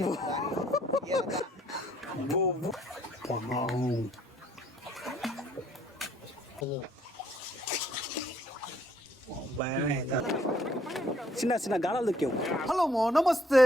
Wait. చిన్న గాలాలు దొక్కేవు. Hello నమస్తే.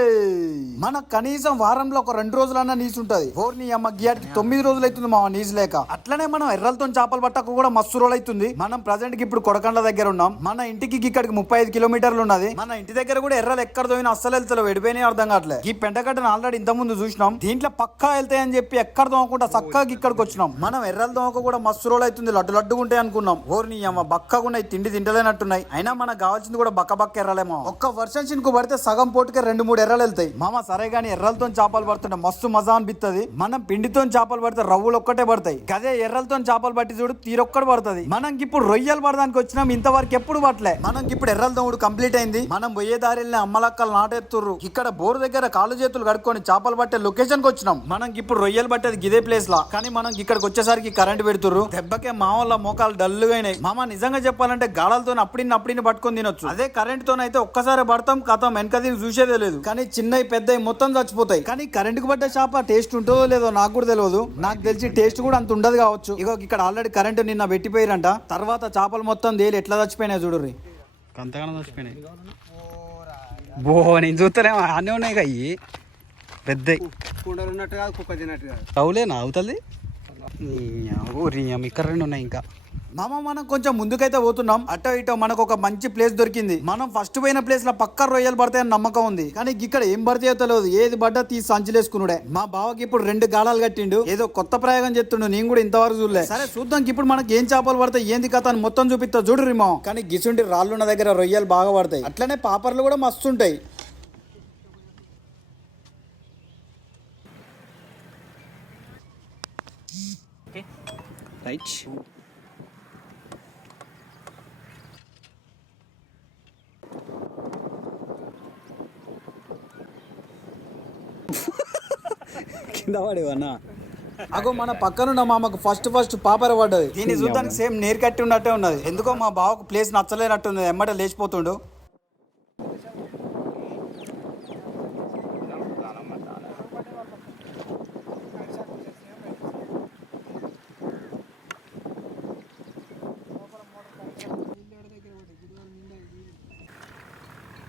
మన కనీసం వారంలో ఒక రెండు రోజులన్నా నీసు ఉంటది. ఓర్ని అమ్మ గియాడికి తొమ్మిది రోజులు అవుతుంది మా నీసు లేక. అట్లనే మనం ఎర్రలతో చేపలు పట్టకు కూడా మస్తు రోజులు అవుతుంది. మనం ప్రజెంట్కి ఇప్పుడు కొడకండ్ల దగ్గర ఉన్నాం. మన ఇంటికి ఇక్కడికి ముప్పై ఐదు కిలోమీటర్లు ఉన్నది. మన ఇంటి దగ్గర కూడా ఎర్రలు ఎక్కడ దోయినా అస్సలు వెళ్తలేవు. ఎడిపోయినాయి అర్థం కావట్లే. ఈ పెంటగడ్డను ఆల్రెడీ ఇంత ముందు చూసినాం. దీంట్లో పక్కా వెళ్తాయని చెప్పి ఎక్కడ దోమకుండా చక్కగా ఇక్కడికి వచ్చినాం. మనం ఎర్రలు దోమకు కూడా మస్తు రోజులు అవుతుంది. లడ్డు లడ్డుగా ఉంటాయి అనుకున్నాం. ఓర్ని అమ్మ బక్కగా ఉన్నాయి. తిండి తింటలేనట్టున్నాయి. అయినా మనకు కావాల్సింది కూడా బక్క బక్క ఎర్రలేమో ఒక్క వర్షం చినుకు పడితే సగం పోటుకే రెండు మూడు ఎర్రలు వెళ్తాయి. మామ సరే గానీ ఎర్రలతో చేపలు పడుతుంటే మస్తు మజా అనిపిస్తుంది మనం పిండితో చేపలు పడితే రవ్వులు ఒక్కటే పడతాయి. గదే ఎర్రలతో చేపలు పట్టి చూడు తీరొక్కటి పడుతుంది. మనం ఇప్పుడు రొయ్యలు పడడానికి వచ్చినాం ఇంతవరకు ఎప్పుడు పట్టలే. మనం ఇప్పుడు ఎర్రల దోముడు కంప్లీట్ అయింది. మనం పోయే దారిని అమ్మలక్కలు నాటెత్తుర్రు. ఇక్కడ బోరు దగ్గర కాళ్ళు చేతులు కడుక్కొని చేపలు పట్టే లొకేషన్కి వచ్చినాం. మనం ఇప్పుడు రొయ్యలు పట్టేది గిదే ప్లేస్ లా. కానీ మనం ఇక్కడికి వచ్చేసరికి కరెంట్ పెడుతుర్రు. దెబ్బకే మా వాళ్ళ మోకాలు డల్లుగా అయినాయి మామ నిజంగా చెప్పాలంటే గాడాలతో అప్పుడిని అప్పుడిని పట్టుకొని తినొచ్చు. అదే కరెంట్ తోనైతే ఒక్కసారి పడతాం కథం వెనక దీన్ని చూసేదే లేదు. కానీ చిన్నవి పెద్దవి మొత్తం చచ్చిపోతాయి. కానీ కరెంట్కు పడ్డ చేప టేస్ట్ ఉంటుందో లేదో నాకు కూడా తెలియదు నాకు తెలిసి టేస్ట్ కూడా అంత ఉండదు కావచ్చు. ఇగో ఇక్కడ ఆల్రెడీ కరెంట్ నిన్న పెట్టిపోయారంట. తర్వాత చేపలు మొత్తం తేలి ఎట్లా చచ్చిపోయినాయి చూడుర్రి. అంతగానో చచ్చిపోయినాయి. బో నేను చూస్తానేమో అన్నీ ఉన్నాయి అయ్యి. పెద్దవి కుండలు ఉన్నట్టు కాదు కుక్క తిన్నట్టు కాదు. అవులేనా అవుతుంది ఇక్కడ రెండు ఉన్నాయి ఇంకా. మామ మనం కొంచెం ముందుకైతే పోతున్నాం. అటో ఇటో మనకు ఒక మంచి ప్లేస్ దొరికింది. మనం ఫస్ట్ పోయిన ప్లేస్లో పక్క రొయ్యలు పడతాయని నమ్మకం ఉంది. కానీ ఇక్కడ ఏం పడితే తెలియదు. ఏది పడ్డా తీసి సంచులేసుకున్నాడే మా బావకి ఇప్పుడు రెండు గాలాలు కట్టిండు. ఏదో కొత్త ప్రయోగం చేస్తుండు. నేను కూడా ఇంతవరకు చూడలే. సరే చూద్దాం. ఇప్పుడు మనకి ఏం చేపలు పడతాయి? ఏంది కథ అని మొత్తం చూపిస్తా. చూడు రిమో. కానీ గిసుండి రాళ్ళున్న దగ్గర రొయ్యలు బాగా పడతాయి. అట్లనే పాపర్లు కూడా మస్తు ఉంటాయి. రైట్ కింద పడేవన్నా అగో మన పక్కనున్న మామకు ఫస్ట్ ఫస్ట్ పాపర పడ్డది. దీన్ని చూడడానికి సేమ్ నేర్ కట్టి ఉన్నట్టే ఉన్నది. ఎందుకో మా బావకు ప్లేస్ నచ్చలేనట్టుంది. ఎమ్మట లేచిపోతుండు.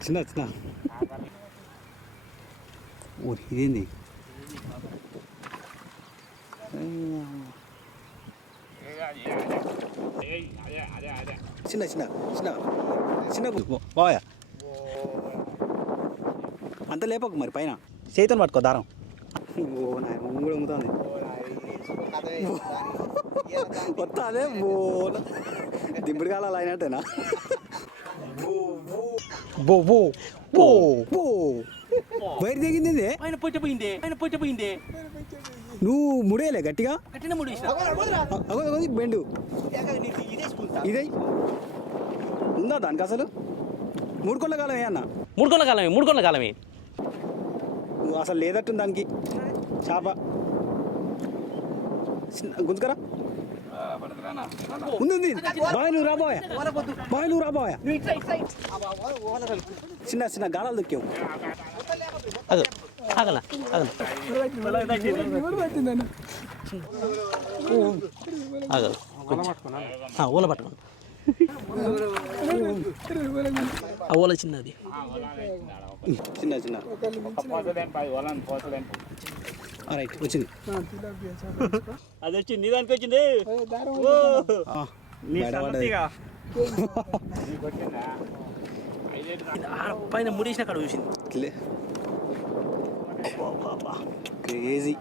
చిన్న చిన్న. ఇదేంది చిన్న చిన్న చిన్న బాయా అంత లేపకు మరి పైన. చేతిని పట్టుకో దారం. ఓ నా కూడా అమ్ముతుంది కొత్త అదే బో. దింపుడు కాలాలు అయినట్టేనా? బో బో. బో బో బయట ఇది? ఆయన పొచ్చిపోయింది ఆయన పొచ్చిపోయింది నువ్వు ముడేలే గట్టిగా? కట్టిన ముడి బెండు. ఇదే ఉందా దానికి అసలు మూడు కొల్ల కాలం ఏ అన్న. మూడు కాలమే మూడు కాలమే. నువ్వు అసలు లేదట్టుంది దానికి. చేప. చిన్న గుంజుకరా. ఉంది బాయ్ నువ్వు రాబోయా బాయ్ నువ్వు రాబోయా చిన్న చిన్న గాలాలు దొక్కావు. అదు ఆగల ఓల పట్టుకోండి ఆ ఓల చిన్నది. చిన్న చిన్న. రైట్ వచ్చింది. అది వచ్చింది నీ దానికి వచ్చింది. పైన ముడేసిన కాడ చూసింది. క్రేజీ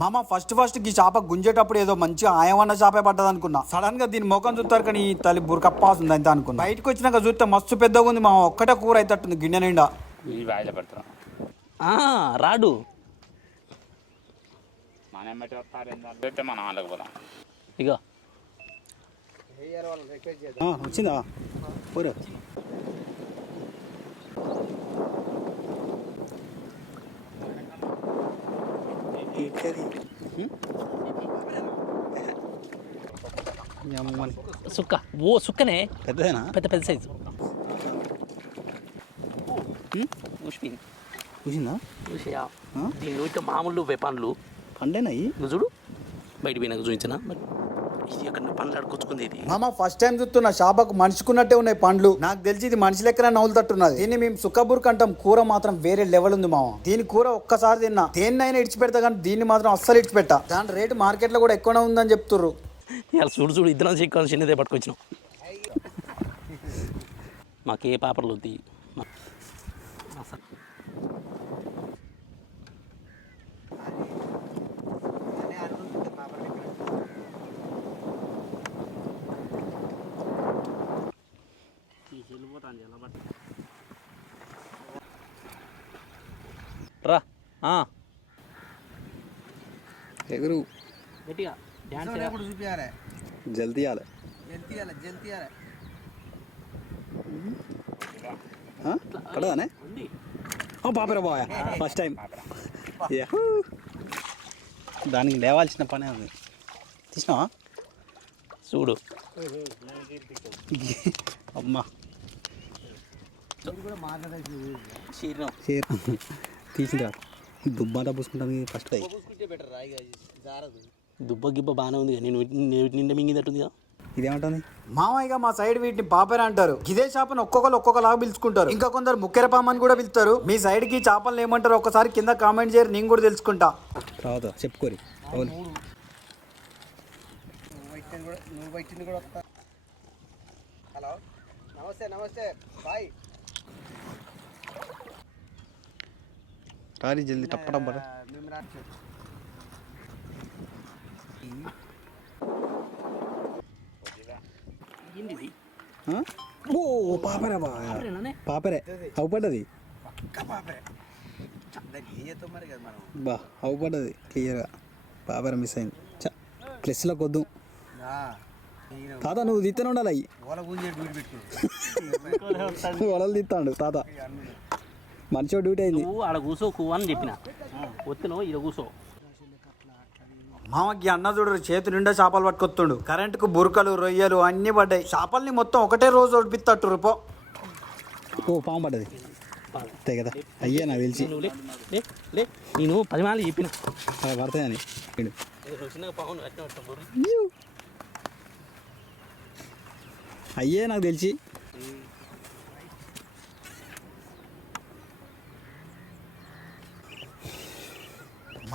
మామ ఫస్ట్ ఫస్ట్ ఈ చేప గుంజేటప్పుడు ఏదో మంచి ఆయమన్న చేపే పడ్డది అనుకున్నా. సడన్గా దీని ముఖం చూస్తారు కానీ ఈ తల్లి బురకప్పాస్ ఉంది అంతే అనుకున్నా. బయటకు వచ్చినాక చూస్తే మస్తు పెద్దగా ఉంది మా ఒక్కటే కూర అయితట్టుంది గిన్నె నిండా. రాడు. ఇగో. వచ్చిందా పోరు యమ్మని. సుక్క ఓ సుక్కనే పెద్దదేనా పెద్ద పెద్ద సైజు ఉష్మి చూసిందా చూసియా? దీని మామూలు పండ్లు పండేనాయి చూడు బయట పోయినాక చూపించిన మరి ఇది అక్కడ పండ్లు అడుకొచ్చుకుంది ఇది? మామ ఫస్ట్ టైం చూస్తున్న. షాపకు మనిషికున్నట్టే ఉన్నాయి పండ్లు. నాకు తెలిసి ఇది మనిషి లెక్కన నవ్వులుతట్టున్నది దీన్ని మేము సుఖబుర్ కంటాం కూర మాత్రం వేరే లెవెల్ ఉంది మామ. దీని కూర ఒక్కసారి తిన్నా. దేన్నైనా ఇడిచిపెడతా కానీ దీన్ని మాత్రం అస్సలు ఇడిచిపెట్టా. దాని రేటు మార్కెట్లో కూడా ఎక్కువనే ఉందని చెప్తుర్రు. ఇలా చూడు చూడు ఇద్దరం చిక్కని చిన్నదే పట్టుకొచ్చినాం. మాకు పాపర్లు వద్ది మా- అసలు రా ఆ. ఎగురు. గట్టిగా. డ్యాన్స్ చూపించాలి జల్దీ ఇవ్వాలి ఓ పాపరా బాయ్ ఫస్ట్ టైం. దానికి లేవాల్సిన పనే ఉంది. తీసినావా? చూడు. అమ్మా. శరీరం దుబ్బాట పూసుకుంటాను ఫస్ట్ దుబ్బ గిబ్బ బాగానే ఉంది నేను నిండా మింగినట్టుందిగా ఇదేమంటుంది? మామయ్యగా మా సైడ్ వీటిని పాపర అంటారు. ఇదే చేపను ఒక్కొక్కరు ఒక్కొక్కలాగా పిలుచుకుంటారు. ఇంకా కొందరు ముక్కెర పామని కూడా పిలుస్తారు. మీ సైడ్కి చేపలు ఏమంటారు ఒకసారి కింద కామెంట్ చేయరు నేను కూడా తెలుసుకుంటా. తర్వాత చెప్పుకోరి. అవును. హలో? నమస్తే నమస్తే. బాయ్. రారి జల్దీ టప్పటం పడ ఏంది ఇది ఆ? ఓ పాపరే? పాపరే. అవుపడ్డది బా అవుపడ్డది క్లియర్గా. పాపర మిస్ అయింది. చ ప్లస్లోకి వద్దు. తాత నువ్వు తీస్తూనే ఉండాలి. వలలు తీస్తాడు తాత. మంచిగా డ్యూటీ అయింది. నువ్వు ఆడ కూసో కువ్వు అని చెప్పిన. వస్తున్నావు ఇక్కడ కూసో. మామకి అన్న చూడరు చేతి నిండా చేపలు పట్టుకొస్తుండు కరెంట్కు బురకలు రొయ్యలు అన్ని పడ్డాయి. చేపల్ని మొత్తం ఒకటే రోజు ఒడిపిత్తట్టు రూపో ఓ పాము పడ్డది. అంతే కదా. అయ్యే నాకు తెలిసి. నేను పది మాలు చెప్పిన. అలా పడతాయని. అయ్యే నాకు తెలిసి.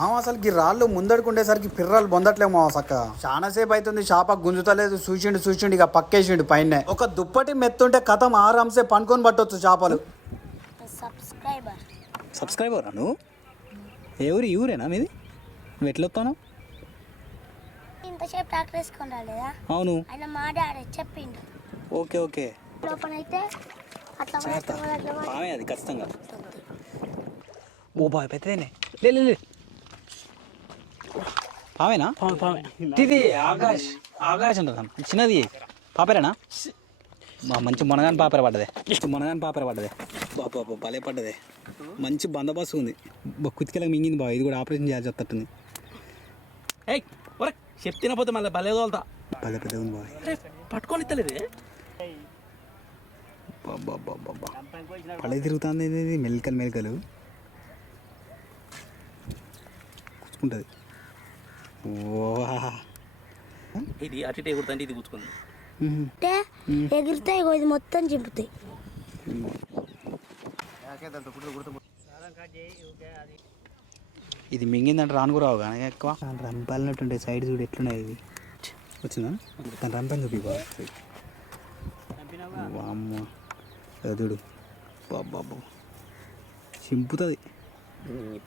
మామ అసలుకి రాళ్ళు ముందడుకుండేసరికి పిర్రాలు బొందట్లేము మామ సక్క. చాలా సేపు అవుతుంది చేప గుంజుతలేదు చూసిండు చూసిండు ఇక పక్కేసిండు పైన. ఒక దుప్పటి మెత్తుంటే కథం ఆరాంసే పనుకొని పట్టొచ్చు చేపలు. సబ్స్క్రైబర్. సబ్స్క్రైబర్ నువ్వు? ఏ ఊరు ఈ ఊరేనా మీది? నువ్వు ఎట్లా వస్తాను ఇంతసేపు ట్రాక్టర్ వేసుకొని రాలేదా? అవును. ఆయన మా డాడీ చెప్పిండు. Okay okay. లోపల అయితే అట్లా అట్లా అది ఖచ్చితంగా. ఓ బాయ్ పెద్దదేనే. లే లే, పాము పామే ఇది ఆకాష్ ఆకాష్ అంటారు చిన్నది. పాపరేనా? మంచి మునగాని పాపర పడ్డదే. మునగాని పాపర పడ్డదే. బాబా బాబా భలే పడ్డదే. మంచి బందోబస్తు ఉంది. కుతికెళ్ళకి మింగింది బా. ఇది కూడా ఆపరేషన్ చేయాల్సి వస్తట్టుంది ఏయ్ ఒరే చెప్తినపోతే మళ్ళీ భలే తోలుతా. భలే పెద్ద ఉంది అరే పట్టుకొని ఇస్తలేదే బాబా బాబా పడే తిరుగుతుంది ఇది మెలికలు మెలికలు. ఇది అటు ఇటు ఎగురుతుంటే ఇది కూర్చుకుంది అంటే ఎగిరితే ఇగో ఇది మొత్తం చింపుతాయి. ఇది మింగిందంటే రాను కూడా రావు కానీ ఎక్కువ? రంపాలినట్టుంటే సైడ్ చూడు ఎట్లున్నాయి ఇది. వచ్చిందా? దాని రంపని చూపి అమ్మ చూడు. బాబా చింపుతుంది.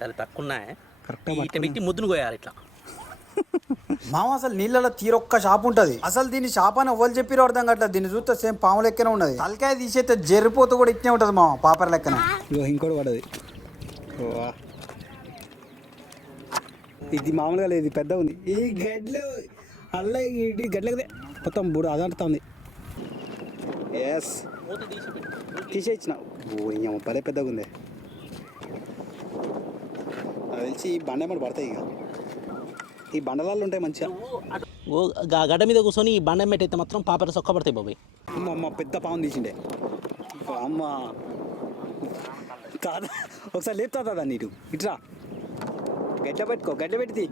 తల్లి తక్కువ కరెక్ట్గా పెట్టి ముద్దును కోయాలి ఇట్లా. మామ అసలు నీళ్ళలో తీరొక్క షాప్ ఉంటది. అసలు దీని షాప్ అని ఎవరు చెప్పిరో అర్థం కట్ల దీన్ని చూస్తే సేమ్ పాము లెక్కనే ఉన్నది. తలకాయ తీసేస్తే జరిపోతూ కూడా ఇట్నే ఉంటది మామ పాపర్ లెక్కన. ఇగో ఇంకోటి పడది ఇది మామూలుగా లేదు ఇది పెద్ద ఉంది. ఈ గడ్లు అల్ల ఇది గడ్లకి మొత్తం బుడ అదంటుంది ఎస్ మూత తీసేసిన. ఓ భలే పెద్దగా ఉంది. అది తెలిసి బండే బండ పడతాయి ఇక ఈ బండలాలు ఉంటాయి మంచిగా. ఓ గా- గడ్డ మీద కూర్చొని ఈ బండ పెట్టయితే మాత్రం పాపర సొక్క పడతాయి బాబాయ్. అమ్మ అమ్మ పెద్ద పాము తీసిండే. అమ్మ. కాదు ఒకసారి లేపుతా దాన్ని ఇటు. ఇట్రా గడ్డ పెట్టుకో గడ్డ పెట్టి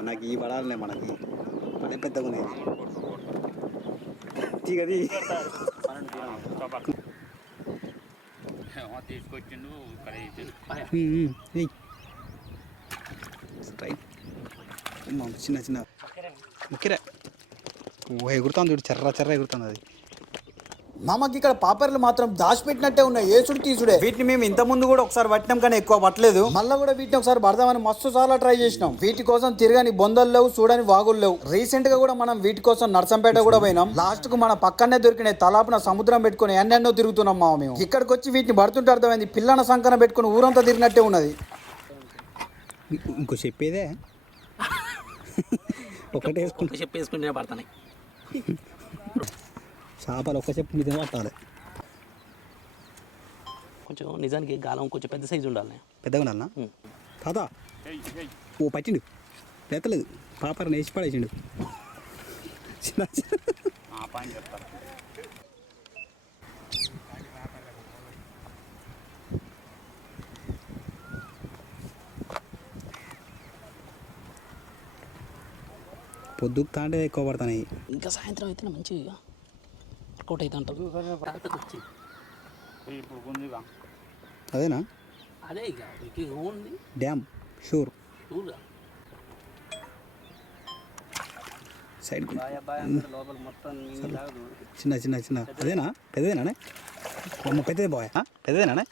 నాకు ఈ పడాలనే మనకి. పడే పెద్దగా ఉంది. తీగది తీసుకొచ్చిండు ఇక్కడ వేసిండు. రైట్ చిన్న చిన్న. ముఖ్యరే ఓ ఎగురుతుంది చూడు చెర్ర చెర్ర ఎగురుతుంది అది. మామకి ఇక్కడ పాపర్లు మాత్రం దాచిపెట్టినట్టే ఉన్నాయి. ఏసుడు తీసుడే. వీటిని మేము ఇంత ముందు కూడా ఒకసారి పట్టినాం కానీ ఎక్కువ పట్టలేదు. మళ్ళీ కూడా వీటిని ఒకసారి పడదామని మస్తు చాలా ట్రై చేసినాం. వీటి కోసం తిరగని బొందలు లేవు చూడని వాగులు లేవు. రీసెంట్గా కూడా మనం వీటి కోసం నర్సంపేట కూడా పోయినాం. లాస్ట్కు మన పక్కనే దొరికిన తలాపున సముద్రం పెట్టుకుని ఎన్నెన్నో తిరుగుతున్నాం మామ మేము. ఇక్కడికి వచ్చి వీటిని పడుతుంటే అర్థమైంది పిల్లన సంకన పెట్టుకుని ఊరంతా తిరిగినట్టే ఉన్నది. ఇంకో చెప్పేదే? ఒకటే వేసుకుంటా. చెప్పి వేసుకుంటేనే పడతాయి చేపలు ఒక్క చెప్పు మీద పట్టాలి కొంచెం నిజానికి గాలం కొంచెం పెద్ద సైజు ఉండాలి. పెద్దగా ఉండాలనా? తాత ఓ పట్టిండు లేతలేదు. పాపర నేసి పడేసిండు. చిన్న పొద్దుకు తాంటే ఎక్కువ పడతాయి ఇంకా సాయంత్రం అయితే మంచిగా వర్కౌట్ ఉందిగా అదేనా? అదే ఇక ఉంది డ్యామ్ షూర్. సైడ్ చిన్న చిన్న చిన్న. అదేనా? పెద్దదేనా అమ్మ పెద్దదే బాయ్ పెద్దదేనా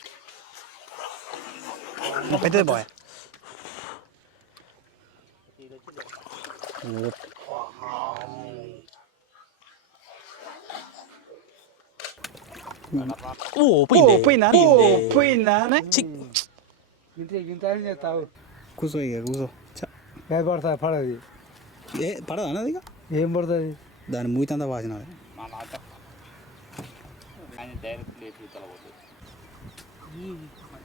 పెద్దదే బాయ్ పోయింది పోయిందా పోయిందా. కూర్చో ఇక కూర్చో చ. ఏం పడుతుంది పడది ఏ పడదా ఇక ఏం పడుతుంది దాని మూతంతా వాసిన మా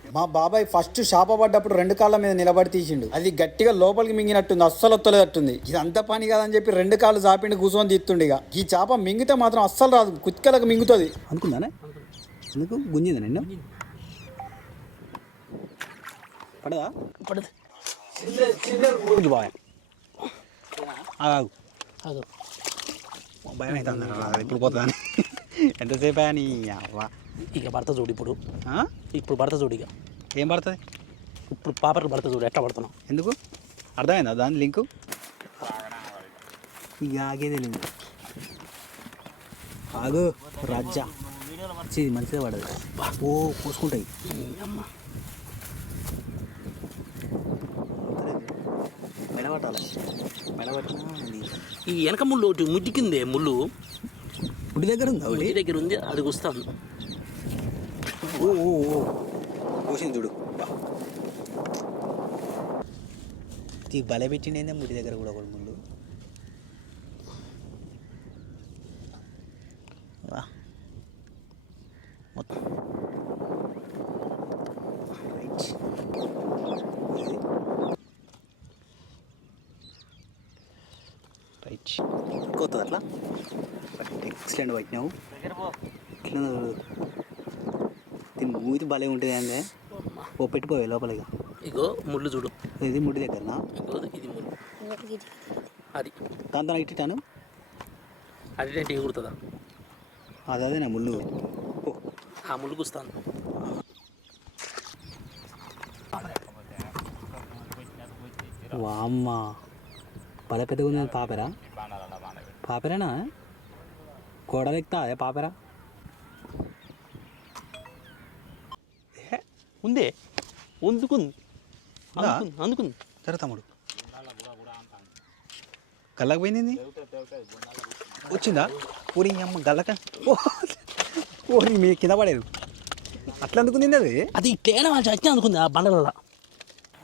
మా బాబాయ్ ఫస్ట్ షాప పడ్డప్పుడు రెండు కాళ్ళ మీద నిలబడి తీసిండు. అది గట్టిగా లోపలికి మింగినట్టుంది అస్సలు వత్తలేదట్టుంది ఇది అంత పని కాదని చెప్పి రెండు కాళ్ళు చాపిండి కూర్చొని తీస్తుండే ఇక. ఈ చేప మింగితే మాత్రం అస్సలు రాదు కుత్కలకు మింగుతుంది. అనుకుందానే? ఎందుకు? గుంజిందా నిన్ను? పడదా? పడదు. భయం అవుతుంది ఇప్పుడు పోతుందా ఎంతసేపు అని అవ్వా? ఇక భర్త చూడు ఇప్పుడు? ఇప్పుడు భర్త చూడు ఇక. ఏం పడుతుంది? ఇప్పుడు పాపర్ భర్త చూడు ఎట్లా పడుతున్నావు? ఎందుకు? అర్థమైందా దాని లింకు? ఇక ఆగేదే లేదు ఆగు రాజ్జా. మంచిది మంచిగా పడదు. ఓ మెడబట్టాలి. మెడబట్టినా అది ఈ వెనక ముళ్ళు ఒకటి ముడ్డి కిందే ముళ్ళు. గుడి దగ్గర ఉందా ముడ్డి దగ్గర ఉంది అది వస్తాను ఓ ఓ ఓ. పోసింది చూడు. ఈ బల పెట్టిండే ముడి దగ్గర కూడా ఒకటి ముందు. రైట్. కొత్తది అట్లా? ఎక్సలెంట్ పట్టినావు ఇట్లా దీని మూతి భలే ఉంటుంది అండి ఓ పెట్టిపోయే లోపలిగా ఇగో ముళ్ళు చూడు. ఇది ముడి దగ్గరనా? ఇగో ఇది ముళ్ళు. అది. దాంతో ఇట్టాను అది ఏంటి ఎగురుతుందా అది అదే నా ముళ్ళు? ఆ ముళ్ళు గుస్తాను వామ్మ. భలే పెద్దగా ఉంది పాపెరా పాపెరేనా? గోడలెక్తా అదే పాపెరా? ఉందే అందుకుంది ఉందా? అందుకుంది జర తమ్ముడు. గల్లకి పోయింది వచ్చిందా? ఊరి అమ్మ గల్లక. ఊరి మీ కింద పడేది. అట్లా అందుకుంది అది? అది తేడా చచ్చి అందుకుంది ఆ బండలలో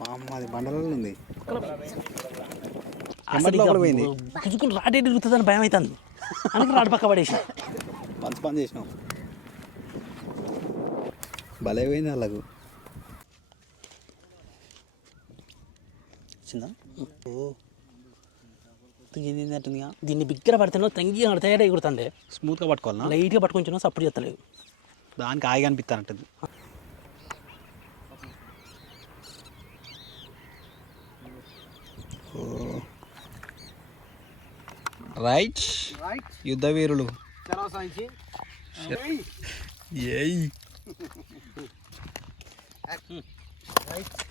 అమ్మ అది బండలలో ఉంది. పోయింది? తిరుగుతుందని భయం అవుతుంది అందుకే రాడు పక్క పడేసి మంచి పని చేసినాం. భలే పోయింది వాళ్ళకు. వచ్చిందా? దీన్ని బిగ్గర పడితేనో తంగి తయారు ఎగురుతుంది స్మూత్గా పట్టుకోవాలా లైట్గా పట్టుకొని సపోర్ట్ చేస్తలేదు. దానికి హాయిగా అనిపిస్తానంటుంది రైట్. యుద్ధ వీరులు. ఏయ్. రైట్.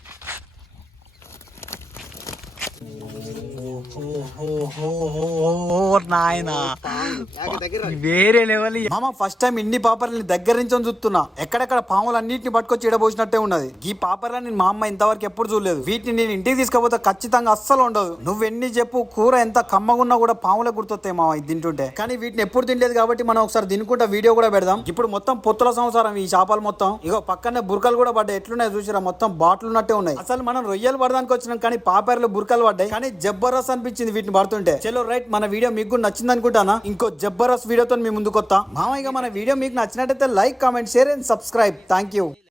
โหโหโหโหนายนะ వేరే లెవెల్ మామ ఫస్ట్ టైం ఇన్ని పాపర్లని దగ్గర నుంచి చూస్తున్నా. ఎక్కడెక్కడ పాములు అన్నిటిని పట్టుకొచ్చి ఇడబోసినట్టే ఉన్నది. ఈ పాపర్లని మా అమ్మ ఇంతవరకు ఎప్పుడు చూడలేదు. వీటిని నేను ఇంటికి తీసుకపోతే ఖచ్చితంగా అస్సలు ఉండదు. నువ్వెన్ని చెప్పు కూర ఎంత కమ్మగున్నా కూడా పాములే గుర్తొస్తాయి మామ ఇది తింటుంటే. కానీ వీటిని ఎప్పుడు తినలేదు కాబట్టి మనం ఒకసారి తినుకుంటా వీడియో కూడా పెడదాం. ఇప్పుడు మొత్తం పొత్తుల సంవత్సరం ఈ చేపలు మొత్తం. ఇగో పక్కనే బురకలు కూడా పడ్డాయి. ఎట్లున్నాయి చూసిరా? మొత్తం బాట్లు ఉన్నట్టే ఉన్నాయి. అసలు మనం రొయ్యలు పడడానికి వచ్చినాం కానీ పాపర్లు బురకలు పడ్డాయి. కానీ జబ్బరస్ అనిపించింది వీటిని పడుతుంటే. చలో రైట్ మన వీడియో మీకు కూడా నచ్చింది అనుకుంటానా ఇంకో జబ్బరస్ వీడియోతో మీ ముందుకు వస్తా ఇక మన వీడియో మీకు నచ్చినట్టయితే like comment share and subscribe. Thank you